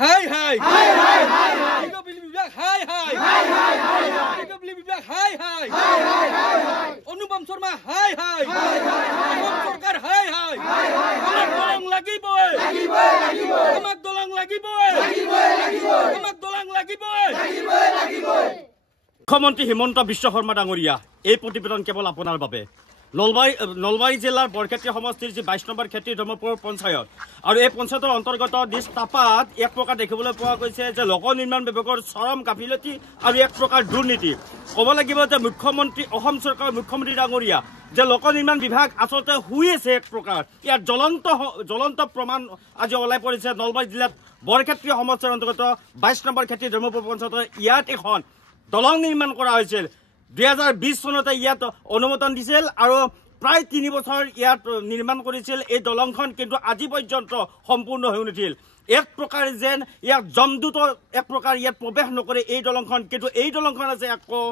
হাই হাই হাই হাই হাই হাই PWD বিভাগ হাই হাই হাই হাই হাই হাই PWD বিভাগ হাই হাই হাই হাই হাই হাই অনুপম শর্মা হাই হাই হাই হাই হাই সরকার হাই হাই হাই হাই হাই দলং লাগিবই লাগিবই লাগিবই আমাক দলং লাগিবই লাগিবই লাগিবই আমাক দলং লাগিবই লাগিবই লাগিবই মুখ্যমন্ত্ৰী হিমন্ত বিশ্ব শৰ্মা ডাঙৰীয়া এই প্ৰতিবেদন কেৱল আপোনাৰ বাবে নলবাৰী জিলাৰ বৰক্ষেত্ৰী সমষ্টিৰ যি 22 নম্বৰ ক্ষেত্ৰী ধৰ্মপুৰ পঞ্চায়ত আৰু এই পঞ্চায়তৰ অন্তৰ্গত দিছ তাপাত এক প্ৰকাৰ দেখিবলৈ পোৱা গৈছে যে লোক নিৰ্মাণ বিভাগৰ চৰম গাফিলতি আৰু এক প্ৰকাৰ দুৰ্নীতি ক'ব লাগিব যে মুখ্যমন্ত্ৰী অসম চৰকাৰৰ মুখ্যমন্ত্ৰী ডাঙৰীয়া যে লোক নিৰ্মাণ বিভাগ আচলতে শুই আছে এক প্ৰকাৰ ইয়াৰ জ্বলন্ত প্ৰমাণ আজি ওলাই পৰিছে নলবাৰী জিলাত বৰক্ষেত্ৰী সমষ্টিৰ অন্তৰ্গত 22 নম্বৰ ক্ষেত্ৰী ধৰ্মপুৰ পঞ্চায়তৰ ইয়াত এখন দলং নিৰ্মাণ কৰা হৈছিল 2020 চনতে ইয়াত অনুমোদন দিছিল আৰু প্ৰায় 3 বছৰ ইয়াত নিৰ্মাণ কৰিছিল এই দলংখন কিন্তু আজি পৰ্যন্ত সম্পূৰ্ণ হৈ নুঠিল এক প্ৰকাৰ যেন ইয়াত জমদূত এক প্ৰকাৰ ইয়াত প্ৰৱেশ নকৰে এই দলংখন কিন্তু এই দলংখন আছে আকৌ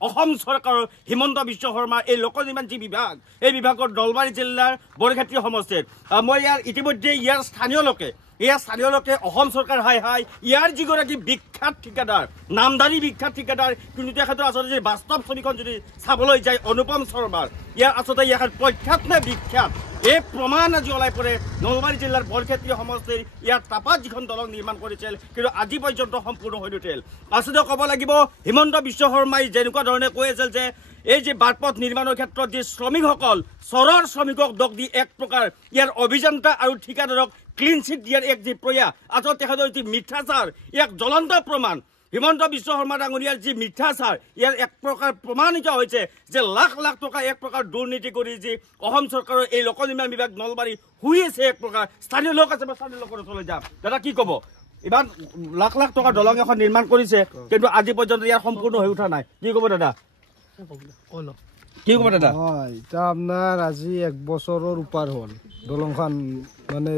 অসম চৰকাৰৰ হিমন্ত বিশ্ব শৰ্মাৰ এই লোক নিৰ্মাণ যি বিভাগ এই বিভাগৰ নলবাৰী জিলাৰ বৰক্ষেত্ৰী সমষ্টিত মই ইয়াৰ ইতিমধ্যে ইয়াৰ স্থানীয় লোকে অসম চৰকাৰ হাই হাই ইয়াৰ যিগৰাকী বিখ্যাত ঠিকাদাৰ নামদাৰী বিখ্যাত ঠিকাদাৰ কিন্তু তেখেতৰ আচলতে যদি বাস্তৱ ছবিখন যদি চাবলৈ যায় অনুপম শৰ্মাৰ ইয়াৰ আচলতে ইয়াৰ প্ৰখ্যাত নে বিখ্যাত এই প্ৰমাণ আজি ওলাই পৰে নলবাৰী জিলাৰ বৰক্ষেত্ৰী সমষ্টিৰ ইয়াৰ তাপাত যিখন দলং নিৰ্মাণ কৰিছিল কিন্তু আজি পৰ্যন্ত সম্পূৰ্ণ হৈ নুঠিল আচলতে ক'ব লাগিব হিমন্ত বিশ্ব শৰ্মাই যেনেকুৱা ধৰণে কৈ আছিল যে এই যে বাটপথ নিৰ্মাণৰ ক্ষেত্ৰত যে শ্ৰমিকসকল চৰৰ শ্ৰমিকক দোষ দি এক প্ৰকাৰ ইয়াৰ অভিযন্তা আৰু ঠিকাদাৰক ক্লিন চিট দিয়াৰ এক যে প্ৰয়াস আচলতে তেখেতৰ যি মিথ্যাচাৰ ইয়াক জ্বলন্ত প্ৰমাণ হিমন্ত বিশ্ব শৰ্মা ডাঙৰীয়াৰ যি মিথ্যাচাৰ ইয়াৰ এক প্ৰকাৰ প্ৰমাণিত হৈছে যে লাখ লাখ টকা এক প্ৰকাৰ দুৰ্নীতি কৰি যি অসম চৰকাৰৰ এই লোক নিৰ্মাণ বিভাগ নলবাৰী শুই আছে এক প্ৰকাৰ স্থানীয় লোক আছে বা স্থানীয় লোকৰ ওচৰলৈ যাম দাদা কি ক'ব ইমান লাখ লাখ টকা দলং এখন নিৰ্মাণ কৰিছে কিন্তু আজি পৰ্যন্ত ইয়াৰ সম্পূৰ্ণ হৈ উঠা নাই কি ক'ব দাদা কি ক'ব দাদা হয় এটা আপোনাৰ আজি 1 বছৰৰ ওপাৰ হ'ল দলংখন মানে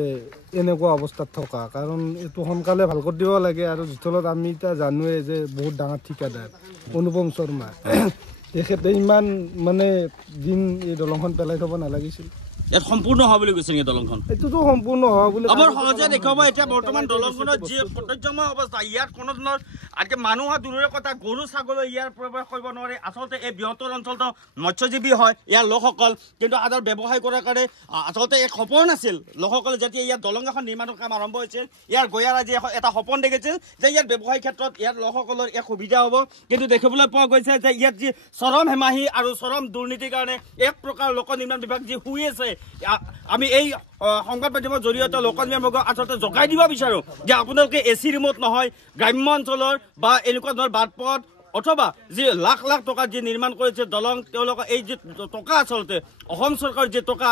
এনেকুৱা অৱস্থাত থকা কাৰণ এইটো সোনকালে ভাল কৰি দিব লাগে আৰু যিতলত আমি এতিয়া জানোৱে যে বহুত ডাঙৰ ঠিকাদাৰ অনুপম শৰ্মা তেখেতে ইমান মানে দিন এই দলংখন পেলাই থব নালাগিছিল ইয়াত সম্পূৰ্ণ হ'ব বুলি কৈছে দলংখন এইটোতো সম্পূৰ্ণ হ'ব বুলি আমাৰ সহজে দেখাব এতিয়া বৰ্তমান দলংখনৰ যি প্ৰত্যক্ষময় অৱস্থা ইয়াত কোনো ধৰণৰ আনকি মানুহৰ দূৰৰে কথা গৰু ছাগলী ইয়াৰ প্ৰৱেশ কৰিব নোৱাৰে আচলতে এই বৃহত্তৰ অঞ্চলটো মৎস্যজীৱী হয় ইয়াৰ লোকসকল কিন্তু আদাৰ ব্যৱসায় কৰাৰ কাৰণে আচলতে এক সপোন আছিল লোকসকলে যেতিয়া ইয়াত দলং এখন নিৰ্মাণৰ কাম আৰম্ভ হৈছিল ইয়াৰ গয়াৰ আজি এটা সপোন দেখিছিল যে ইয়াত ব্যৱসায় ক্ষেত্ৰত ইয়াৰ লোকসকলৰ এক সুবিধা হ'ব কিন্তু দেখিবলৈ পোৱা গৈছে যে ইয়াত যি চৰম হেমাহি আৰু চৰম দুৰ্নীতিৰ কাৰণে এক প্ৰকাৰ লোক নিৰ্মাণ বিভাগ যি শুই আছে আমি এই সংবাদ মাধ্যমৰ জৰিয়তে লোক নিৰ্মাণ বিভাগক আচলতে জগাই দিব বিচাৰোঁ যে আপোনালোকে এচি ৰুমত নহয় গ্ৰাম্য অঞ্চলৰ বা এনেকুৱা ধৰণৰ বাটপথ অথবা যি লাখ লাখ টকা যি নিৰ্মাণ কৰিছে দলং তেওঁলোকৰ এই যি টকা আচলতে অসম চৰকাৰৰ যি টকা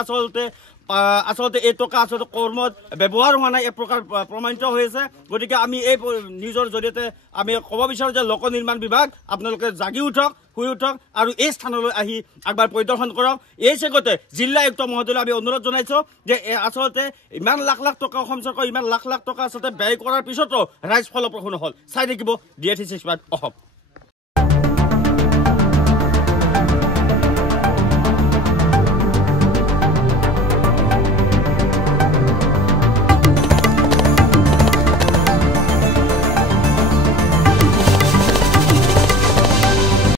আচলতে এই টকা আচলতে কৰ্মত ব্যৱহাৰ হোৱা নাই এক প্ৰকাৰ প্ৰমাণিত হৈ আছে গতিকে আমি এই নিউজৰ জৰিয়তে আমি ক'ব বিচাৰোঁ যে লোক নিৰ্মাণ বিভাগ আপোনালোকে জাগি উঠক শুই উঠক আৰু এই স্থানলৈ আহি একবাৰ পৰিদৰ্শন কৰক এই চেগতে জিলা আয়ুক্ত মহোদয়লৈ আমি অনুৰোধ জনাইছোঁ যে আচলতে ইমান লাখ লাখ টকা অসম চৰকাৰ ইমান লাখ লাখ টকা আচলতে ব্যয় কৰাৰ পিছতো ৰাইজ ফলপ্ৰসূ নহ'ল চাই থাকিব DITC অসম।